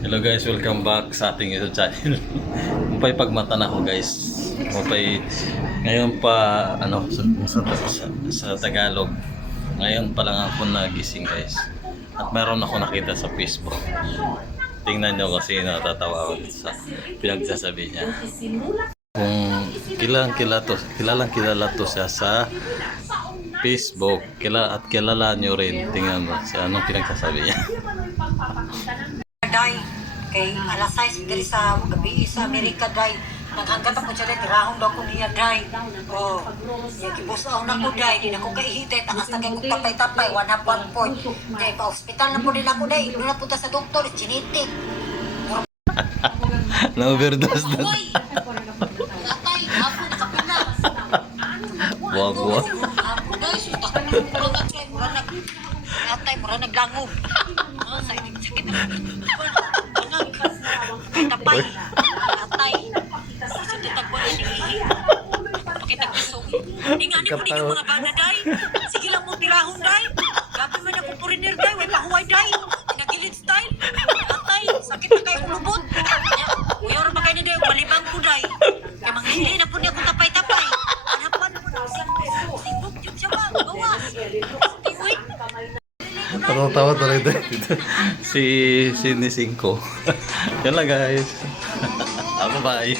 Hello guys, welcome back sa ating YouTube channel. Mupay pagmata na ako guys. Mupay ngayon pa sa Tagalog. Ngayon pa lang ako nagising guys. At meron ako nakita sa Facebook. Tingnan nyo kasi natatawa ako sa pinagsasabi niya. Kung kilalang kilala to siya sa Facebook. Kilala nyo rin. Tingnan mo siya anong pinagsasabi niya. Day, kay alas 6 diri sa gabi sa Amerika day. Naghanggat ako siya day, tirahon daw ko niya day. Oh, yung kibusaw na ko day, di na ko kaihitay, takas na kay kong tapay-tapay, 1 point. Kay pa-hospital na po din ako day, doon na punta sa doktor, genetic. Na-overdose na. Uy! Atay, hapon, nakapila. Wag. Hapon day, sutak na atay, mura naglangob. Sa sakit na. Tapay. Atay. Sudatag mo na ihi. Pakitagpisong. Ingani mo din yung mga bana, day. Sige lang mo tirahon, day. Gabi man ako foreigner, day. Way pahuway, day. Nagilid style. Atay, sakit na kayo ulubot. Uyor ba kayo ni day? Malibang ko, day. Kaya manghili na po niya kung tapay-tapay. Hanapan mo na. Singbok yun siya ba? Gawas. Tiwik. Tawa talaga dito. Si Nisingko. Yan lang guys. Bye bye.